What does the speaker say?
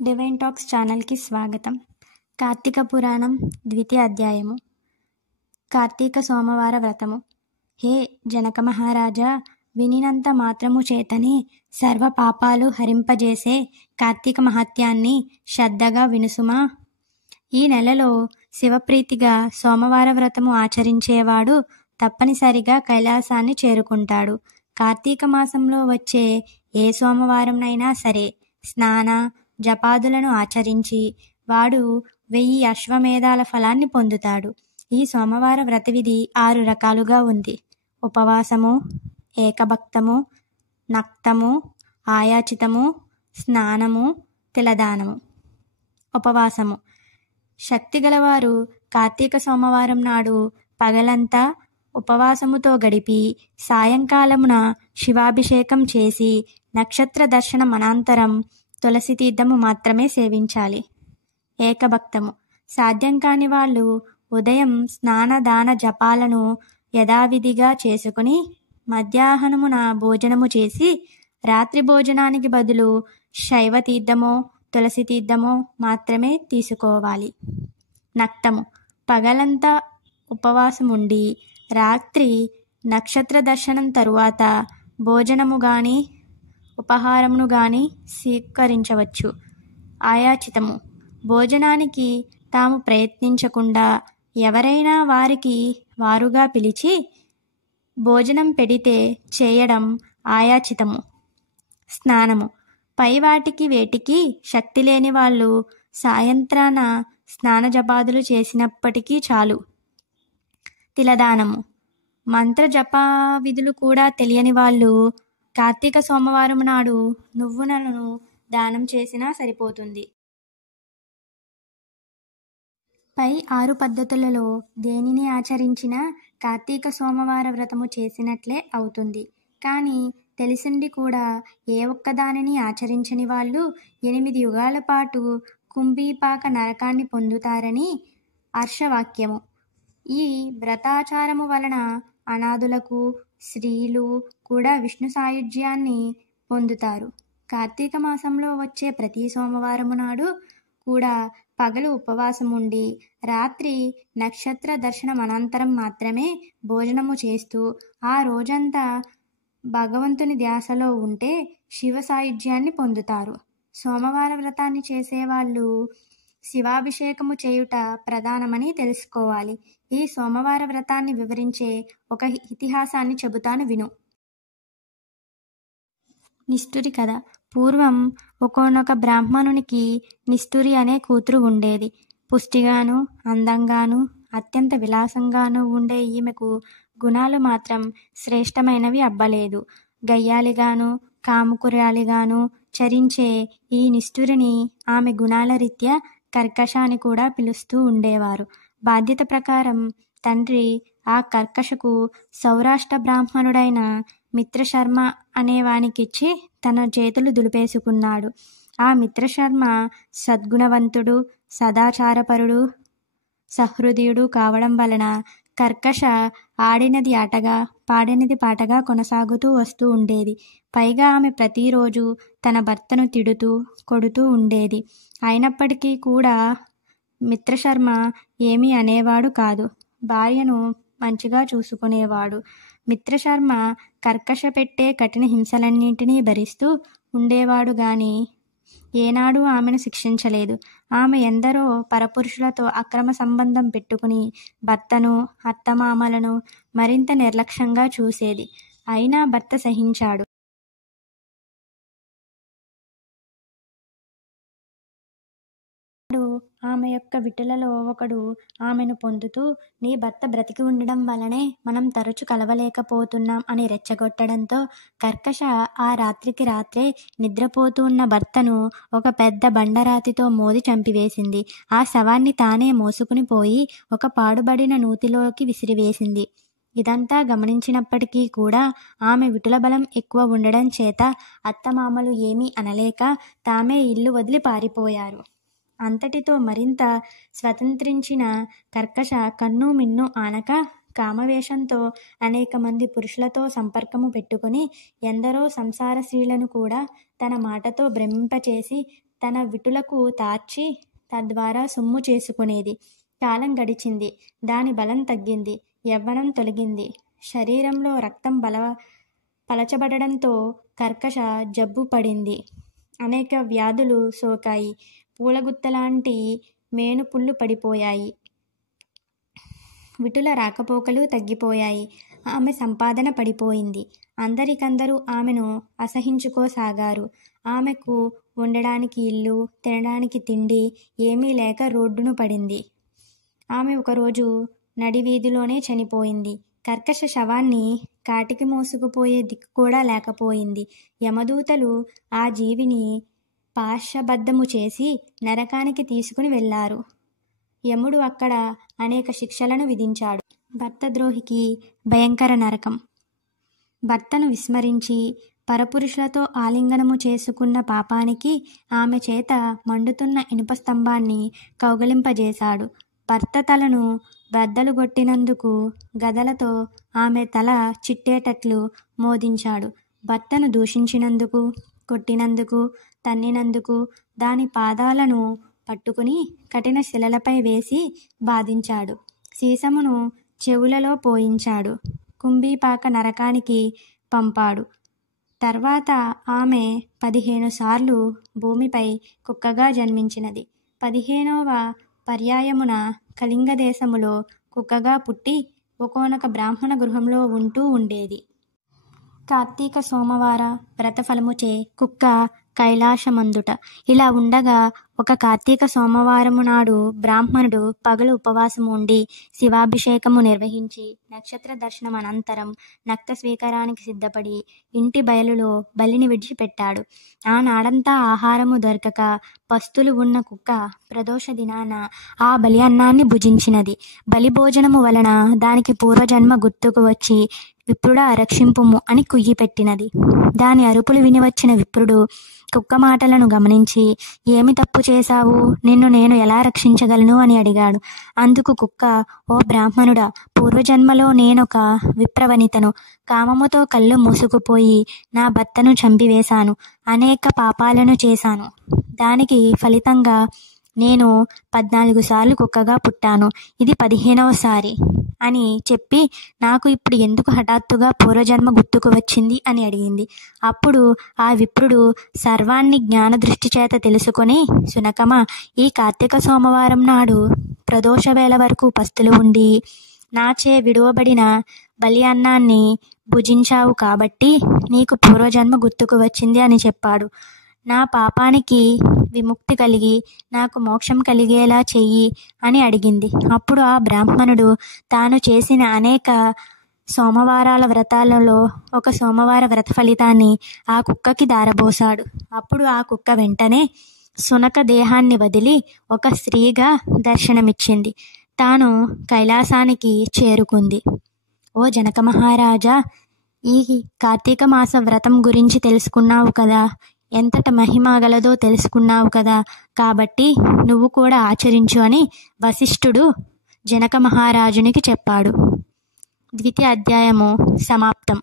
Divine talks ఛానల్కి స్వాగతం. కార్తీక పురాణం 2వ అధ్యాయము. కార్తీక సోమవార వ్రతము. హే జనక మహారాజా, వినినంత మాత్రము చేతనే సర్వ పాపాలు హరింపజేసే కార్తీక మహాత్యాన్ని శ్రద్ధగా వినుసుమా. ఈ నెలలో శివప్రీతిగా సోమవార వ్రతము ఆచరించేవాడు తప్పనిసరిగా కైలాసాన్ని చేరుకుంటాడు. కార్తీక మాసంలో వచ్చే ఏ సోమవారంనైనా సరే స్నాన జపాదులను ఆచరించి వాడు 1000 అశ్వమేధాల ఫలాన్ని పొందుతాడు. ఈ సోమవార వ్రతవిధి 6 రకాలుగా ఉంది. ఉపవాసము, ఏకభక్తము, నక్తము, ఆయాచితము, స్నానము, తిలదానము. ఉపవాసము. శక్తిగలవారు కార్తీక సోమవారం నాడు పగలంతా ఉపవాసముతో గడిపి సాయంకాలమున శివాభిషేకం చేసి నక్షత్ర దర్శనం అనంతరం తులసి తీర్థము మాత్రమే సేవించాలి. ఏకభక్తము. సాధ్యం కాని వాళ్ళు ఉదయం స్నాన దాన జపాలను యథావిధిగా చేసుకుని మధ్యాహ్నమున భోజనము చేసి రాత్రి భోజనానికి బదులు శైవ తీర్థమో తులసి తీర్థమో మాత్రమే తీసుకోవాలి. నక్తము. పగలంతా ఉపవాసముండి రాత్రి నక్షత్ర దర్శనం తరువాత భోజనము గాని ఉపహారమును గాని స్వీకరించవచ్చు. ఆయాచితము. భోజనానికి తాము ప్రయత్నించకుండా ఎవరైనా వారికి వారుగా పిలిచి భోజనం పెడితే చేయడం ఆయాచితము. స్నానము. పై వాటికి వేటికి శక్తి లేని వాళ్ళు సాయంత్రాన స్నాన జపాదులు చేసినప్పటికీ చాలు. తిలదానము. మంత్ర జపావిధులు కూడా తెలియని వాళ్ళు కార్తీక సోమవారం నాడు నువ్వులను దానం చేసినా సరిపోతుంది. పై 6 పద్ధతులలో దేనిని ఆచరించినా కార్తీక సోమవార వ్రతము చేసినట్లే అవుతుంది. కానీ తెలిసిండి కూడా ఏ ఒక్కదానిని ఆచరించని వాళ్ళు 8 యుగాల పాటు కుంభీపాక నరకాన్ని పొందుతారని హర్షవాక్యము. ఈ వ్రతాచారము వలన అనాథులకు స్త్రీలు కూడా విష్ణు సాయుధ్యాన్ని పొందుతారు. కార్తీక మాసంలో వచ్చే ప్రతి సోమవారము నాడు కూడా పగలు ఉపవాసం ఉండి రాత్రి నక్షత్ర దర్శనం అనంతరం మాత్రమే భోజనము చేస్తూ ఆ రోజంతా భగవంతుని ధ్యాసలో ఉంటే శివ సాయుధ్యాన్ని పొందుతారు. సోమవార వ్రతాన్ని చేసేవాళ్ళు శివాభిషేకము చేయుట ప్రధానమని తెలుసుకోవాలి. ఈ సోమవార వ్రతాన్ని వివరించే ఒక ఇతిహాసాన్ని చెబుతాను విను. నిష్ఠురి కథ. పూర్వం ఒకానొక బ్రాహ్మణునికి నిష్ఠురి అనే కూతురు ఉండేది. పుష్టిగాను అందంగాను అత్యంత విలాసంగాను ఉండే ఈమెకు గుణాలు మాత్రం శ్రేష్టమైనవి అబ్బలేదు. గయ్యాలిగాను కాముకురాలిగాను చరించే ఈ నిష్ఠురిని ఆమె గుణాల రీత్యా కర్కశ అని కూడా పిలుస్తూ ఉండేవారు. బాధ్యత ప్రకారం తండ్రి ఆ కర్కశకు సౌరాష్ట్ర బ్రాహ్మణుడైన మిత్రశర్మ అనేవానికిచ్చి తన చేతులు దులిపేసుకున్నాడు. ఆ మిత్రశర్మ సద్గుణవంతుడు, సదాచారపరుడు, సహృదయుడు కావడం వలన కర్కశ ఆడినది ఆటగా పాడినది పాటగా కొనసాగుతూ వస్తూ ఉండేది. పైగా ఆమె ప్రతిరోజు తన భర్తను తిడుతూ కొడుతూ ఉండేది. అయినప్పటికీ కూడా మిత్రశర్మ ఏమీ అనేవాడు కాదు. భార్యను మంచిగా చూసుకునేవాడు. మిత్రశర్మ కర్కశ పెట్టే కఠిన హింసలన్నింటినీ భరిస్తూ ఉండేవాడు గాని ఏనాడు ఆమెను శిక్షించలేదు. ఆమె ఎందరో పరపురుషులతో అక్రమ సంబంధం పెట్టుకుని భర్తను అత్తమామలను మరింత నిర్లక్ష్యంగా చూసేది. అయినా భర్త సహించాడు. ఆమె యొక్క విటులలో ఒకడు ఆమెను పొందుతూ నీ భర్త బ్రతికి ఉండడం వలనే మనం తరచు కలవలేకపోతున్నాం అని రెచ్చగొట్టడంతో కర్కశ ఆ రాత్రికి రాత్రే నిద్రపోతూ ఉన్న భర్తను ఒక పెద్ద బండరాతితో మోది చంపివేసింది. ఆ శవాన్ని తానే మోసుకుని పోయి ఒక పాడుబడిన నూతిలోకి విసిరివేసింది. ఇదంతా గమనించినప్పటికీ కూడా ఆమె విటుల బలం ఎక్కువ ఉండడం చేత అత్తమామలు ఏమీ అనలేక తామే ఇల్లు వదిలి పారిపోయారు. అంతటితో మరింత స్వతంత్రించిన కర్కశ కన్ను మిన్ను ఆనక కామవేషంతో అనేక మంది పురుషులతో సంపర్కము పెట్టుకుని ఎందరో సంసార స్త్రీలను కూడా తన మాటతో భ్రమింపచేసి తన విటులకు తార్చి తద్వారా సొమ్ము చేసుకునేది. కాలం గడిచింది. దాని బలం తగ్గింది. యవ్వనం తొలగింది. శరీరంలో రక్తం పలచబడడంతో కర్కశ జబ్బు పడింది. అనేక వ్యాధులు సోకాయి. పూలగుత్తలాంటి మేనుపుళ్ళు పడిపోయాయి. విటుల రాకపోకలు తగ్గిపోయాయి. ఆమె సంపాదన పడిపోయింది. అందరికందరూ ఆమెను అసహించుకోసాగారు. ఆమెకు ఉండడానికి ఇల్లు, తినడానికి తిండి ఏమీ లేక రోడ్డున పడింది. ఆమె ఒకరోజు నడివీధిలోనే చనిపోయింది. కర్కశ శవాన్ని కాటికి మోసుకుపోయే దిక్కు కూడా లేకపోయింది. యమదూతలు ఆ జీవిని పాశబద్ధము చేసి నరకానికి తీసుకుని వెళ్లారు. యముడు అక్కడ అనేక శిక్షలను విధించాడు. భర్తద్రోహికి భయంకర నరకం. భర్తను విస్మరించి పరపురుషులతో ఆలింగనము చేసుకున్న పాపానికి ఆమె చేత మండుతున్న ఇనుప స్తంభాన్ని కౌగలింపజేశాడు. భర్త తలను బద్దలు కొట్టినందుకు గదలతో ఆమె తల చిట్టేటట్లు మోదించాడు. భర్తను దూషించినందుకు, కొట్టినందుకు, తన్నినందుకు దాని పాదాలను పట్టుకుని కఠిన శిలలపై వేసి బాధించాడు. సీసమును చెవులలో పోయించాడు. కుంభీపాక నరకానికి పంపాడు. తర్వాత ఆమె 15 సార్లు భూమిపై కుక్కగా జన్మించినది. 15వ పర్యాయమున కళింగ దేశములో కుక్కగా పుట్టి ఒకోనొక బ్రాహ్మణ గృహంలో ఉంటూ ఉండేది. కార్తీక సోమవార వ్రతఫలముచే కుక్క కైలాసమందుట. ఇలా ఉండగా ఒక కార్తీక సోమవారము నాడు బ్రాహ్మణుడు పగలు ఉపవాసము ఉండి శివాభిషేకము నిర్వహించి నక్షత్ర దర్శనం అనంతరం నక్త స్వీకారానికి సిద్ధపడి ఇంటి బయలులో బలిని విడిచిపెట్టాడు. ఆ నాడంతా ఆహారము దొరకక పస్తులు ఉన్న కుక్క ప్రదోష దినాన ఆ బలి అన్నాన్ని భుజించినది. బలి భోజనము వలన దానికి పూర్వజన్మ గుర్తుకు వచ్చి విప్రుడా రక్షింపుము అని కుయ్యి పెట్టినది. దాని అరుపులు విని వచ్చిన విప్రుడు కుక్క మాటలను గమనించి, ఏమి తప్పు చేశావు? నిన్ను నేను ఎలా రక్షించగలను అని అడిగాడు. అందుకు కుక్క, ఓ బ్రాహ్మణుడా, పూర్వజన్మలో నేనొక విప్రవనితను. కామముతో కళ్ళు మూసుకుపోయి నా భర్తను చంపివేశాను. అనేక పాపాలను చేశాను. దానికి ఫలితంగా నేను 14 సార్లు కుక్కగా పుట్టాను. ఇది 15వ సారి అని చెప్పి, నాకు ఇప్పుడు ఎందుకు హఠాత్తుగా పూర్వజన్మ గుర్తుకు వచ్చింది అని అడిగింది. అప్పుడు ఆ విప్రుడు సర్వాన్ని జ్ఞానదృష్టి చేత తెలుసుకొని, సునకమా, ఈ కార్తీక సోమవారం నాడు ప్రదోష వేళ వరకు పస్తులు ఉండి నాచే విడువబడిన బలి అన్నాన్ని భుజించావు కాబట్టి నీకు పూర్వజన్మ గుర్తుకు వచ్చింది అని చెప్పాడు. నా పాపానికి విముక్తి కలిగి నాకు మోక్షం కలిగేలా చెయ్యి అని అడిగింది. అప్పుడు ఆ బ్రాహ్మణుడు తాను చేసిన అనేక సోమవారాల వ్రతాలలో ఒక సోమవార వ్రత ఫలితాన్ని ఆ కుక్కకి దారబోసాడు. అప్పుడు ఆ కుక్క వెంటనే సునక దేహాన్ని వదిలి ఒక స్త్రీగా దర్శనమిచ్చింది. తాను కైలాసానికి చేరుకుంది. ఓ జనక మహారాజా, ఈ కార్తీక మాస వ్రతం గురించి తెలుసుకున్నావు కదా, ఎంతట మహిమ గలదో తెలుసుకున్నావు కదా, కాబట్టి నువ్వు కూడా ఆచరించు అని వశిష్ఠుడు జనక మహారాజునికి చెప్పాడు. 2వ అధ్యాయము సమాప్తం.